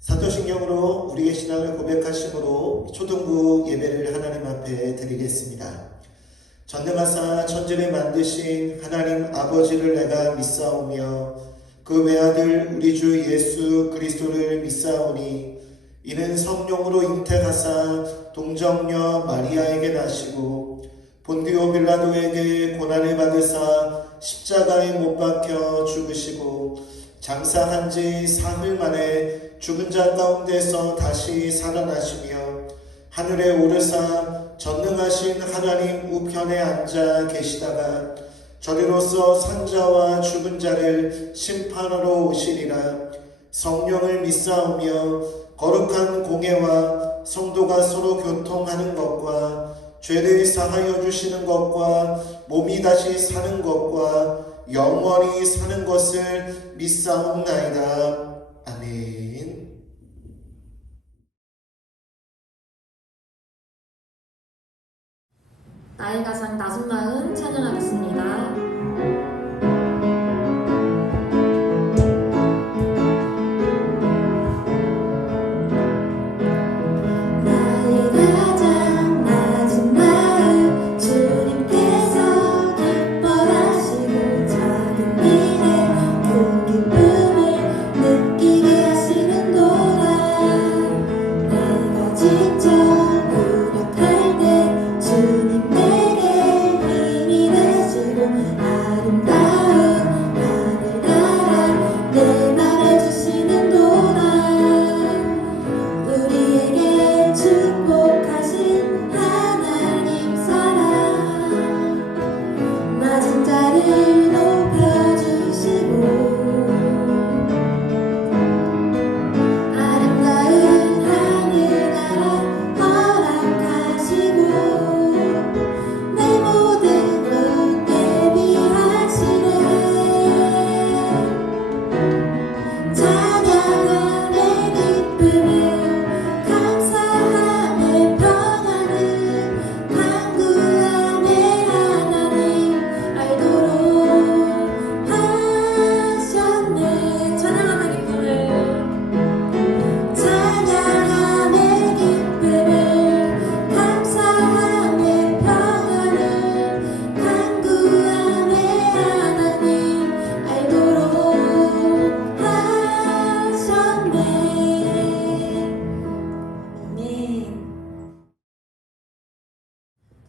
사도신경으로 우리의 신앙을 고백하심으로 초등부 예배를 하나님 앞에 드리겠습니다. 전능하사 천지를 만드신 하나님 아버지를 내가 믿사오며 그 외아들 우리 주 예수 그리스도를 믿사오니 이는 성령으로 잉태하사 동정녀 마리아에게 나시고 본디오 빌라도에게 고난을 받으사 십자가에 못 박혀 죽으시고 장사한 지 사흘 만에 죽은 자 가운데서 다시 살아나시며 하늘에 오르사 전능하신 하나님 우편에 앉아 계시다가 저리로서 산자와 죽은 자를 심판하러 오시리라. 성령을 믿사오며 거룩한 공예와 성도가 서로 교통하는 것과 죄를 사하여 주시는 것과 몸이 다시 사는 것과 영원히 사는 것을 믿사옵나이다. 아멘. 나의 가장 낮은 마음 찬양하겠습니다.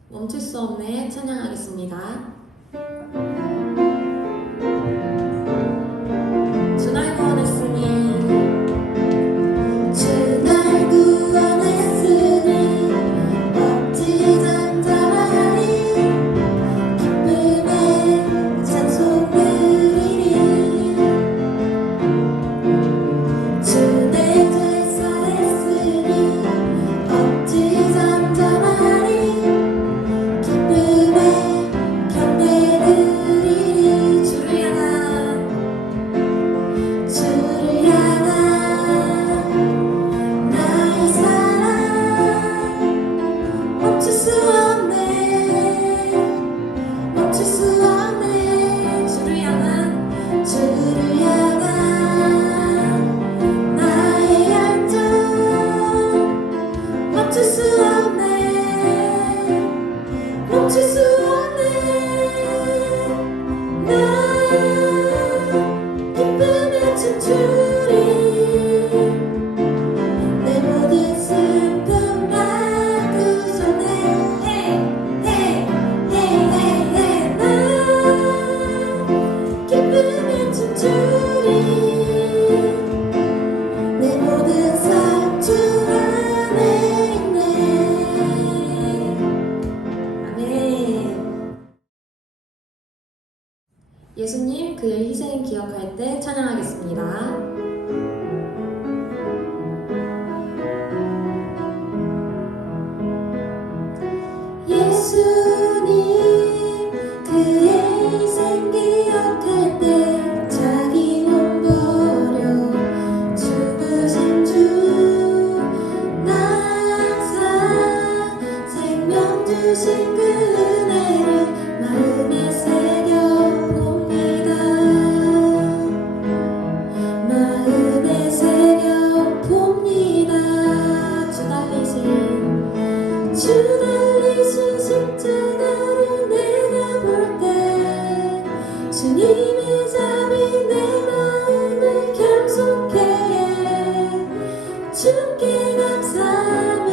멈출 수 없네 찬양하겠습니다. 주 날 구원했으니 주 날 구원했으니 어찌 잠잠하리 기쁨에 찬송 드리리 주 내 죄 사했으니 어찌 잠잠하리 예수님 그의 희생 기억할 때 찬양하겠습니다. 예수님 그의 희생 기억할 때 자기 몸 버려 죽으신 주 항상 생명 주신 그 은혜를 마음에 새겨 봅니다. 주님의 잠이 내 마음을 겸손케 해. 주께 감사하며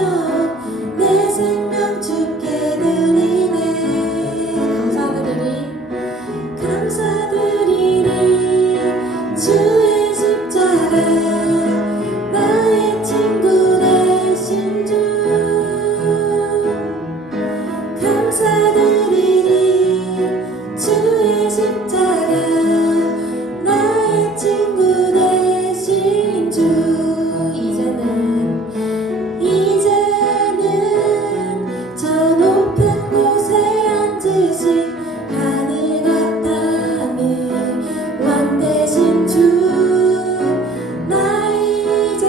내 생명 주께 드리네. 감사드리리 주의 십자가 나의 친구 되신 주. 감사드리리 주의 십자가 나의 친구 되신 주. 이제는 저 높은 곳에 앉으신 하늘 같다네 왕 되신 주. 나 이제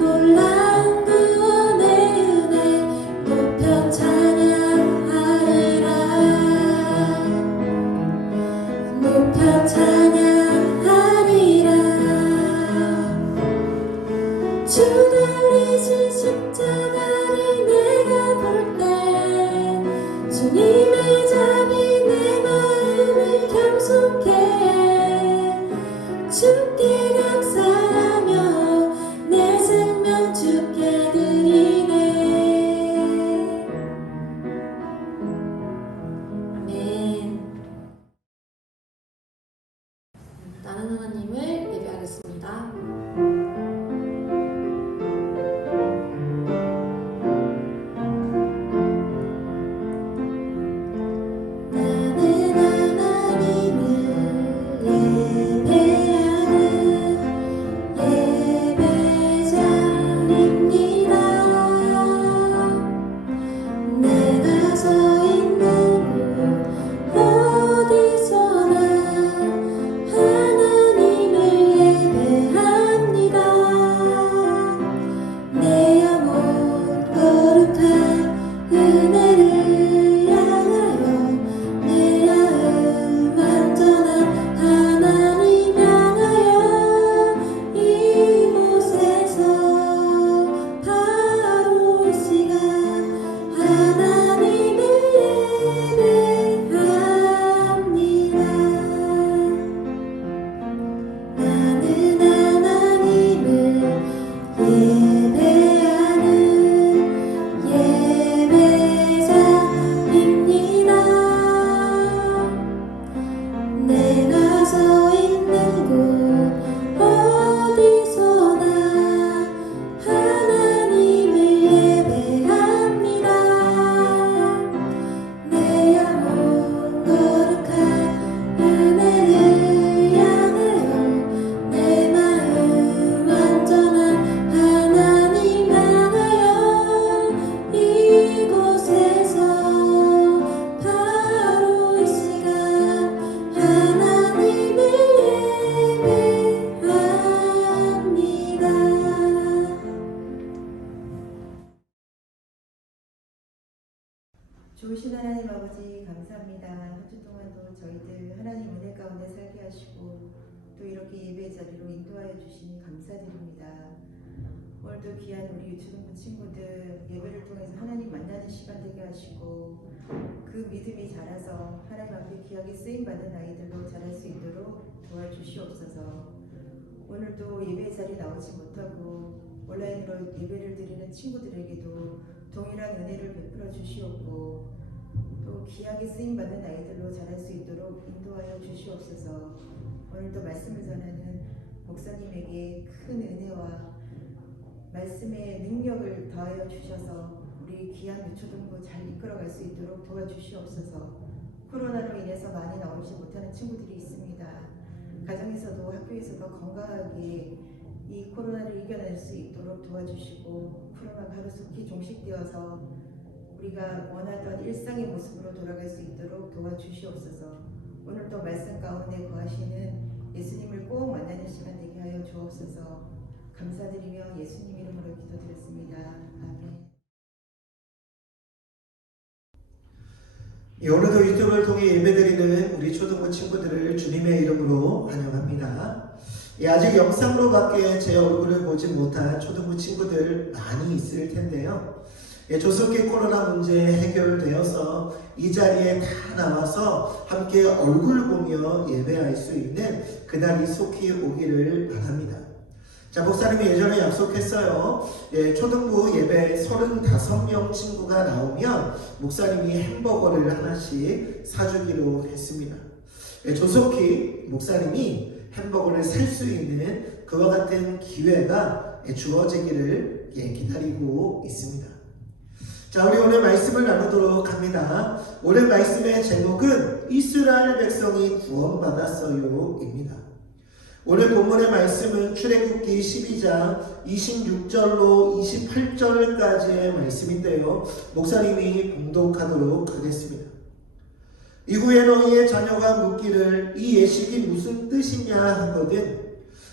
놀라운 구원의 은혜 높여 찬양하리라. 높여 찬양하리라. 주 달리신 십자가를 내가 볼 때 주님의 잠이 내 마음을 겸손케 해. 주께 감사하며 내 생명 주께 드리네. 아멘. 나는 하나님을 예배하겠습니다. 나는 하나님을 예배하는 예배자입니다. 내가 서 있는 곳 어디서나 하나님을 예배합니다. 내 영혼 거룩한 은혜를 향하여 내 마음 완전한 하나님 향하여 이곳에서 바로 이 시간 하나님을 예배합니다. 나는 하나님을 예배하는 예배자입니다. 내가 서 있는 곳 어디서나 하나님을 예배합니다. 내 영혼 거룩한 은혜를 향하여 내 마음 완전한 하나님 향하여 이곳에서 바로 이 시간 하나님을 예배합니다. 좋으신 하나님 아버지 감사합니다. 한 주 동안도 저희들 하나님 은혜 가운데 살게 하시고 또 이렇게 예배 자리로 인도하여 주시니 감사드립니다. 오늘도 귀한 우리 유초등부 친구들 예배를 통해서 하나님 만나는 시간 되게 하시고 그 믿음이 자라서 하나님 앞에 귀하게 쓰임받는 아이들로 자랄 수 있도록 도와주시옵소서. 오늘도 예배 자리에 나오지 못하고 온라인으로 예배를 드리는 친구들에게도 동일한 은혜를 베풀어 주시옵고 또 귀하게 쓰임받는 아이들로 자랄 수 있도록 인도하여 주시옵소서. 오늘도 말씀을 전하는 목사님에게 큰 은혜와 말씀의 능력을 더하여 주셔서 우리 귀한 유초등부 잘 이끌어갈 수 있도록 도와주시옵소서. 코로나로 인해서 많이 나오지 못하는 친구들이 있습니다. 가정에서도 학교에서도 건강하게 이 코로나를 이겨낼 수 있도록 도와주시고 코로나가 하루속히 종식되어서 우리가 원하던 일상의 모습으로 돌아갈 수 있도록 도와주시옵소서. 오늘도 말씀 가운데 거하시는 예수님을 꼭 만나는 시간 되게 하여 주옵소서. 감사드리며 예수님 이름으로 기도드렸습니다. 아멘. 오늘도 유튜브를 통해 예배드리는 우리 초등부 친구들을 주님의 이름으로 환영합니다. 아직 영상으로밖에 제 얼굴을 보지 못한 초등부 친구들 많이 있을 텐데요. 조속히 코로나 문제 해결되어서 이 자리에 다 나와서 함께 얼굴 보며 예배할 수 있는 그날이 속히 오기를 바랍니다. 자, 목사님이 예전에 약속했어요. 초등부 예배 35명 친구가 나오면 목사님이 햄버거를 하나씩 사주기로 했습니다. 조속히 목사님이 햄버거를 살 수 있는 그와 같은 기회가 주어지기를 기다리고 있습니다. 자, 우리 오늘 말씀을 나누도록 합니다. 오늘 말씀의 제목은 이스라엘 백성이 구원받았어요입니다. 오늘 본문의 말씀은 출애굽기 12장 26절로 28절까지의 말씀인데요. 목사님이 봉독하도록 하겠습니다. 이후에 너희의 자녀가 묻기를 이 예식이 무슨 뜻이냐 하거든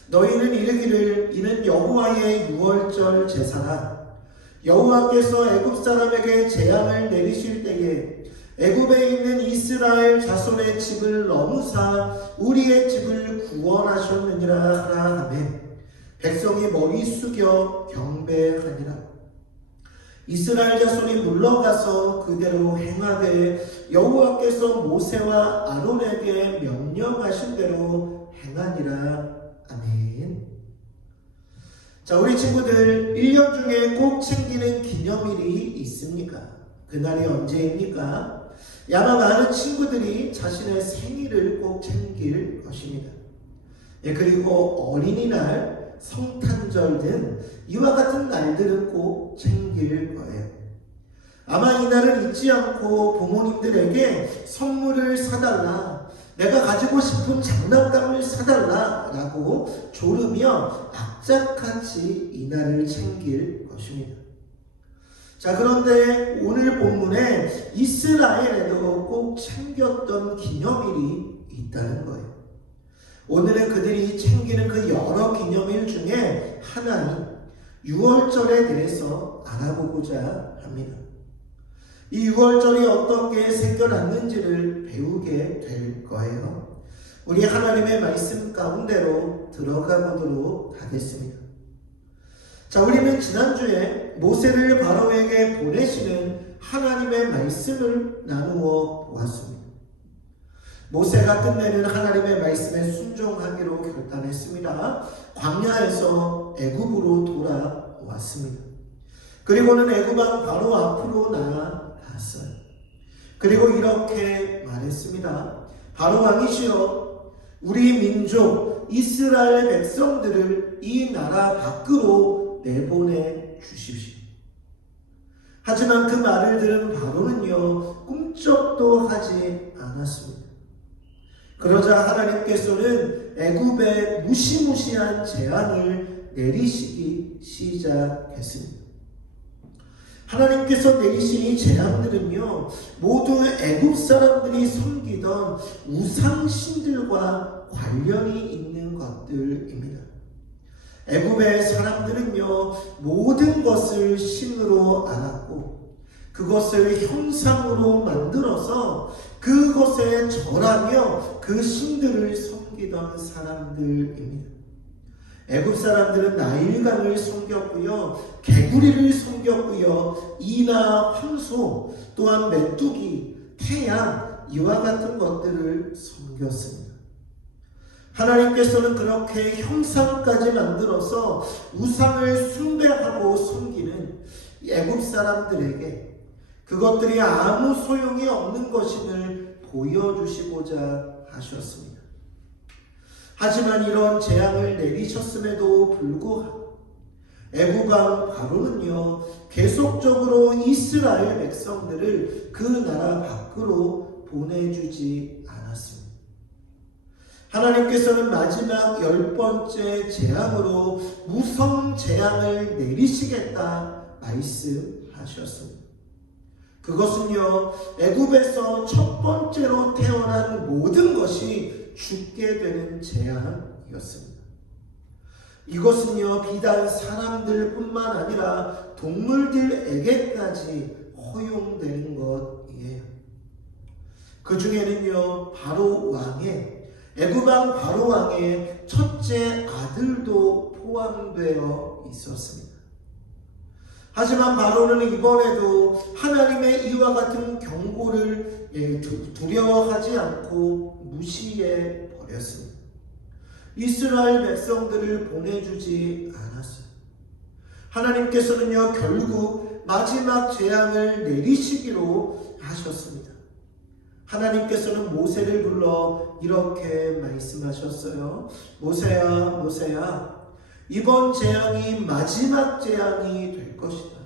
너희는 이르기를 이는 여호와의 유월절 제사라. 여호와께서 애굽 사람에게 재앙을 내리실 때에 애굽에 있는 이스라엘 자손의 집을 넘으사 우리의 집을 구원하셨느니라 하라 하매 백성이 머리 숙여 경배하니라. 이스라엘 자손이 물러가서 그대로 행하되 여호와께서 모세와 아론에게 명령하신 대로 행하니라. 아멘. 자, 우리 친구들 1년 중에 꼭 챙기는 기념일이 있습니까? 그날이 언제입니까? 아마 많은 친구들이 자신의 생일을 꼭 챙길 것입니다. 그리고 어린이날, 성탄절 등 이와 같은 날들은 꼭 챙길 거예요. 아마 이날을 잊지 않고 부모님들에게 선물을 사달라, 내가 가지고 싶은 장난감을 사달라 라고 조르며 악착같이 이날을 챙길 것입니다. 자, 그런데 오늘 본문에 이스라엘에도 꼭 챙겼던 기념일이 있다는 거예요. 오늘은 그들이 챙기는 그 여러 기념일 중에 하나인 유월절에 대해서 알아보고자 합니다. 이 유월절이 어떻게 생겨났는지를 배우게 될 거예요. 우리 하나님의 말씀 가운데로 들어가 보도록 하겠습니다. 자, 우리는 지난주에 모세를 바로에게 보내시는 하나님의 말씀을 나누어 보았습니다. 모세가 끝내는 하나님의 말씀에 순종하기로 결단했습니다. 광야에서 애굽으로 돌아왔습니다. 그리고는 애굽 왕 바로 앞으로 나아갔어요. 그리고 이렇게 말했습니다. 바로 왕이시여, 우리 민족 이스라엘 백성들을 이 나라 밖으로 내보내 주십시오. 하지만 그 말을 들은 바로는요, 꿈쩍도 하지 않았습니다. 그러자 하나님께서는 애굽에 무시무시한 재앙을 내리시기 시작했습니다. 하나님께서 내리신 이 재앙들은요, 모두 애굽 사람들이 섬기던 우상신들과 관련이 있는 것들입니다. 애굽의 사람들은요, 모든 것을 신으로 알았고 그것을 형상으로 만들어서 그것에 절하며 그 신들을 섬기던 사람들입니다. 애굽 사람들은 나일강을 섬겼고요, 개구리를 섬겼고요, 이나 황소, 또한 메뚜기, 태양, 이와 같은 것들을 섬겼습니다. 하나님께서는 그렇게 형상까지 만들어서 우상을 숭배하고 섬기는 애굽 사람들에게 그것들이 아무 소용이 없는 것임을 보여주시고자 하셨습니다. 하지만 이런 재앙을 내리셨음에도 불구하고 애굽 왕 바로는요, 계속적으로 이스라엘 백성들을 그 나라 밖으로 보내주지 않았습니다. 하나님께서는 마지막 10번째 재앙으로 무성 재앙을 내리시겠다 말씀하셨습니다. 그것은요, 애굽에서 첫 번째로 태어난 모든 것이 죽게 되는 재앙이었습니다. 이것은요, 비단 사람들뿐만 아니라 동물들에게까지 허용되는 것이에요. 그 중에는요, 바로 왕의 애굽 왕 바로 왕의 첫째 아들도 포함되어 있었습니다. 하지만 바로는 이번에도 하나님의 이와 같은 경고를 두려워하지 않고 무시해 버렸습니다. 이스라엘 백성들을 보내주지 않았어요. 하나님께서는요, 결국 마지막 재앙을 내리시기로 하셨습니다. 하나님께서는 모세를 불러 이렇게 말씀하셨어요. 모세야, 모세야, 이번 재앙이 마지막 재앙이 될 것이다.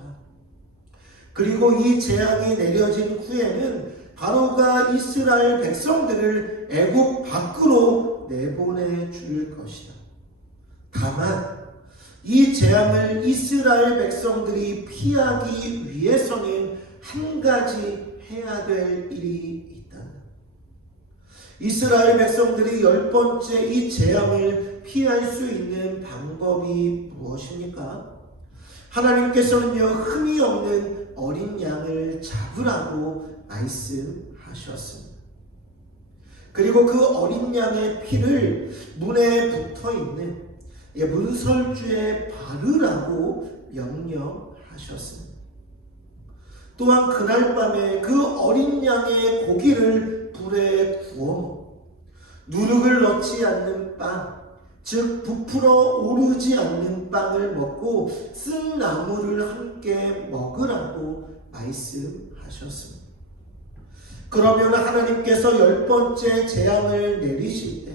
그리고 이 재앙이 내려진 후에는 바로가 이스라엘 백성들을 애굽 밖으로 내보내 줄 것이다. 다만 이 재앙을 이스라엘 백성들이 피하기 위해서는 한 가지 해야 될 일이 있다. 이스라엘 백성들이 10번째 이 재앙을 피할 수 있는 방법이 무엇입니까? 하나님께서는요, 흠이 없는 어린 양을 잡으라고 말씀하셨습니다. 그리고 그 어린 양의 피를 문에 붙어 있는 문설주에 바르라고 명령하셨습니다. 또한 그날 밤에 그 어린 양의 고기를 불에 구워 먹고 누룩을 넣지 않는 빵, 즉 부풀어 오르지 않는 빵을 먹고 쓴 나물을 함께 먹으라고 말씀하셨습니다. 그러면 하나님께서 10번째 재앙을 내리실 때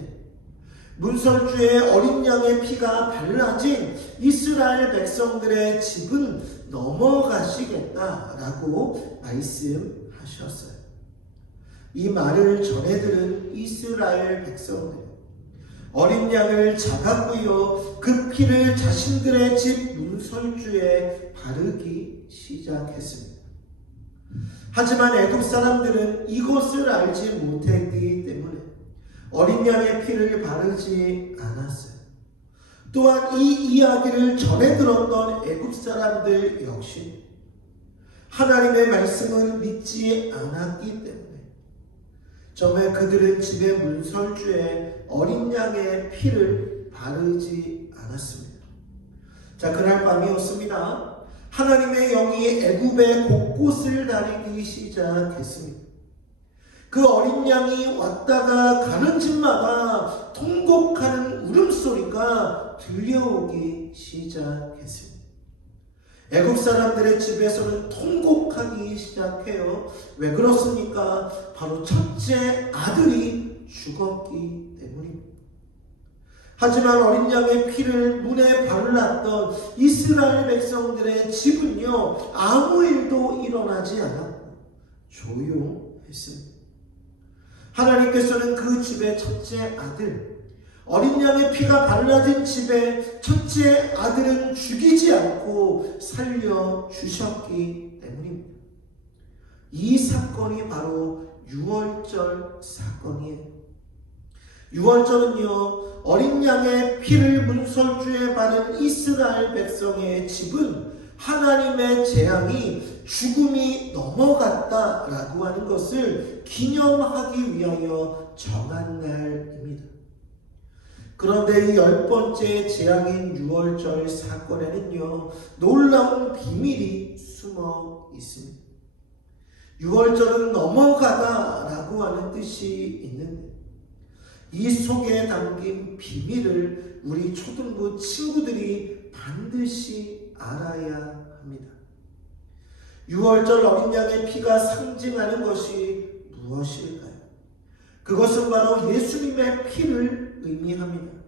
문설주에 어린 양의 피가 발라진 이스라엘 백성들의 집은 넘어가시겠다라고 말씀하셨어요. 이 말을 전해 들은 이스라엘 백성들, 어린 양을 잡았고요, 그 피를 자신들의 집 문설주에 바르기 시작했습니다. 하지만 애굽 사람들은 이것을 알지 못했기 때문에 어린 양의 피를 바르지 않았어요. 또한 이 이야기를 전해 들었던 애굽 사람들 역시 하나님의 말씀을 믿지 않았기 때문에 정말 그들은 집의 문설주에 어린 양의 피를 바르지 않았습니다. 자, 그날 밤이었습니다. 하나님의 영이 애굽의 곳곳을 다니기 시작했습니다. 그 어린 양이 왔다가 가는 집마다 통곡하는 울음소리가 들려오기 시작했습니다. 애굽 사람들의 집에서는 통곡하기 시작해요. 왜 그렇습니까? 바로 첫째 아들이 죽었기 때문입니다. 하지만 어린 양의 피를 문에 발랐던 이스라엘 백성들의 집은요, 아무 일도 일어나지 않았고 조용했습니다. 하나님께서는 그 집의 첫째 아들, 어린 양의 피가 발라진 집의 첫째 아들은 죽이지 않고 살려주셨기 때문입니다. 이 사건이 바로 유월절 사건이에요. 유월절은요, 어린 양의 피를 문설주에 바른 이스라엘 백성의 집은 하나님의 재앙이 죽음이 넘어갔다라고 하는 것을 기념하기 위하여 정한 날입니다. 그런데 이 10번째 재앙인 유월절 사건에는요, 놀라운 비밀이 숨어 있습니다. 유월절은 넘어가다라고 하는 뜻이 있는데 이 속에 담긴 비밀을 우리 초등부 친구들이 반드시 알아야 합니다. 유월절 어린 양의 피가 상징하는 것이 무엇일까요? 그것은 바로 예수님의 피를 의미합니다.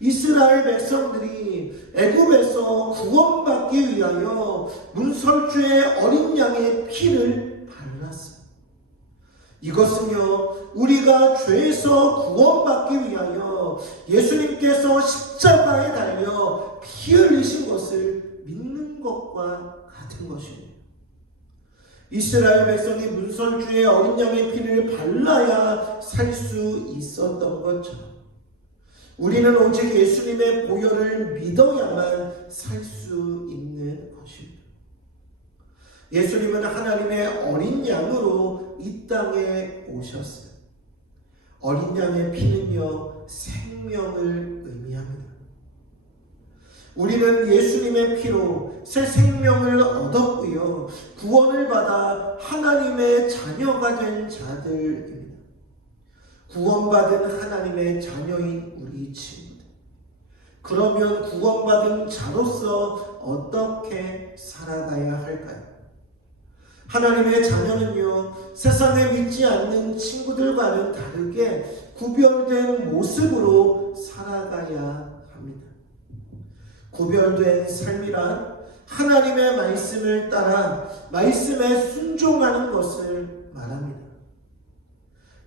이스라엘 백성들이 애굽에서 구원받기 위하여 문설주에 어린 양의 피를 발랐어요. 이것은요, 우리가 죄에서 구원받기 위하여 예수님께서 십자가에 달려 피 흘리신 것을 믿는 것과 같은 것입니다. 이스라엘 백성이 문설주에 어린 양의 피를 발라야 살 수 있었던 것처럼 우리는 오직 예수님의 보혈을 믿어야만 살 수 있는 것입니다. 예수님은 하나님의 어린 양으로 이 땅에 오셨어요. 어린 양의 피는요, 생명을 의미합니다. 우리는 예수님의 피로 새 생명을 얻었고요. 구원을 받아 하나님의 자녀가 된 자들입니다. 구원받은 하나님의 자녀인 우리 친구들. 그러면 구원받은 자로서 어떻게 살아가야 할까요? 하나님의 자녀는요, 세상에 믿지 않는 친구들과는 다르게 구별된 모습으로 살아가야 합니다. 구별된 삶이란 하나님의 말씀을 따라 말씀에 순종하는 것을 말합니다.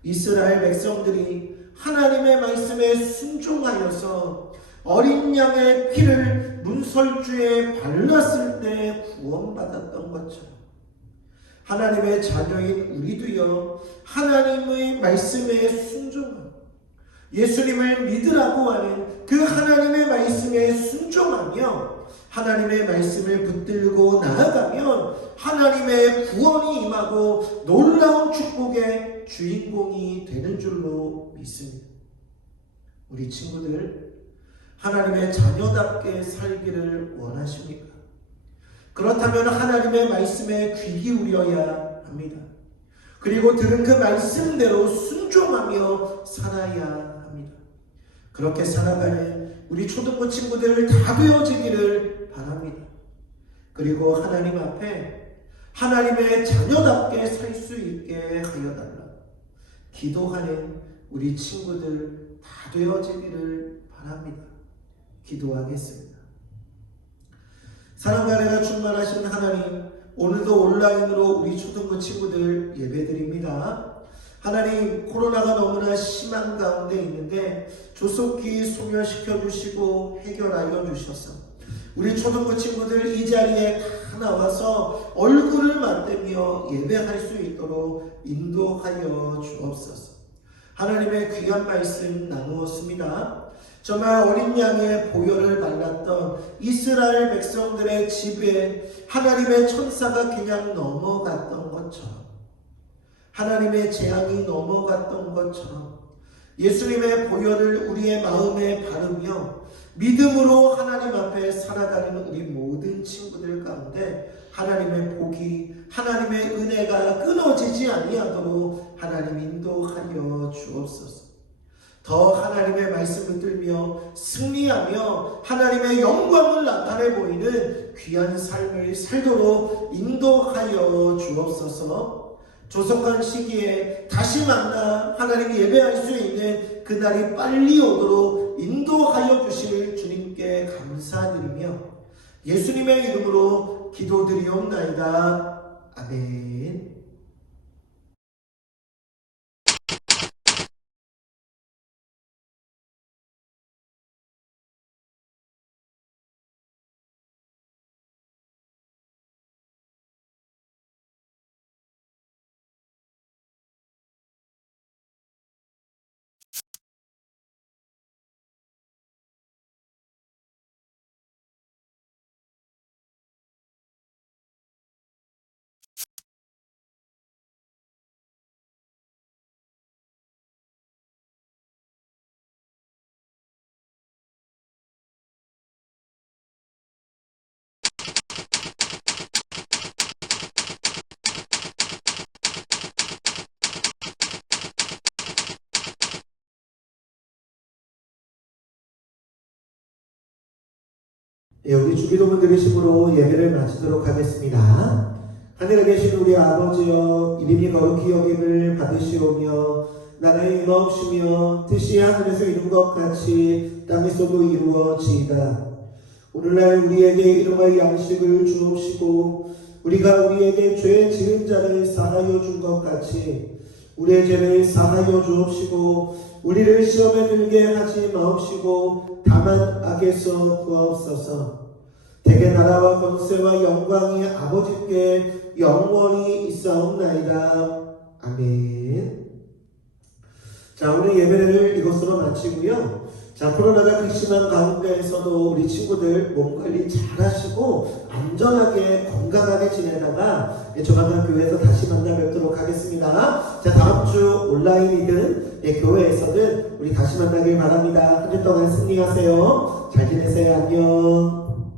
이스라엘 백성들이 하나님의 말씀에 순종하여서 어린 양의 피를 문설주에 발랐을 때 구원받았던 것처럼 하나님의 자녀인 우리도요, 하나님의 말씀에 순종하고 예수님을 믿으라고 하는 그 하나님의 말씀에 순종하며 하나님의 말씀을 붙들고 나아가면 하나님의 구원이 임하고 놀라운 축복의 주인공이 되는 줄로 믿습니다. 우리 친구들, 하나님의 자녀답게 살기를 원하십니까? 그렇다면 하나님의 말씀에 귀 기울여야 합니다. 그리고 들은 그 말씀대로 순종하며 살아야 합니다. 그렇게 살아가는 우리 초등부 친구들 다 되어지기를 바랍니다. 그리고 하나님 앞에 하나님의 자녀답게 살 수 있게 하여 달라 기도하는 우리 친구들 다 되어지기를 바랍니다. 기도하겠습니다. 사랑과 은혜가 충만하신 하나님, 오늘도 온라인으로 우리 초등부 친구들 예배드립니다. 하나님, 코로나가 너무나 심한 가운데 있는데 조속히 소멸시켜 주시고 해결하여 주셔서 우리 초등부 친구들 이 자리에 다 나와서 얼굴을 맞대며 예배할 수 있도록 인도하여 주옵소서. 하나님의 귀한 말씀 나누었습니다. 정말 어린 양의 보혈을 발랐던 이스라엘 백성들의 집에 하나님의 천사가 그냥 넘어갔던 것처럼, 하나님의 재앙이 넘어갔던 것처럼 예수님의 보혈을 우리의 마음에 바르며 믿음으로 하나님 앞에 살아가는 우리 모든 친구들 가운데 하나님의 복이, 하나님의 은혜가 끊어지지 아니하도록 하나님 인도하여 주옵소서. 더 하나님의 말씀을 들며 승리하며 하나님의 영광을 나타내 보이는 귀한 삶을 살도록 인도하여 주옵소서. 조속한 시기에 다시 만나 하나님 예배할 수 있는 그날이 빨리 오도록 인도하여 주실 주님께 감사드리며 예수님의 이름으로 기도드리옵나이다. 아멘. 우리 주기도문 들으심으로 예배를 마치도록 하겠습니다. 하늘에 계신 우리 아버지여, 이름이 거룩히 여김을 받으시오며 나라의 임하옵시며 뜻이 하늘에서 이룬 것 같이 땅에서도 이루어지이다. 오늘날 우리에게 일용할 양식을 주옵시고 우리가 우리에게 죄 지은 자를 사하여 준 것 같이 우리의 죄를 사하여 주옵시고 우리를 시험에 들게 하지 마옵시고 다만 악에서 구하옵소서. 대개 나라와 권세와 영광이 아버지께 영원히 있사옵나이다. 아멘. 자, 오늘 예배를 이것으로 마치고요. 자, 코로나가 극심한 가운데에서도 우리 친구들 몸 관리 잘 하시고 안전하게 건강하게 지내다가 조만간 교회에서 다시 만나 뵙도록 하겠습니다. 자, 다음 주 온라인이든 교회에서든 우리 다시 만나길 바랍니다. 한 주 동안 승리하세요. 잘 지내세요. 안녕.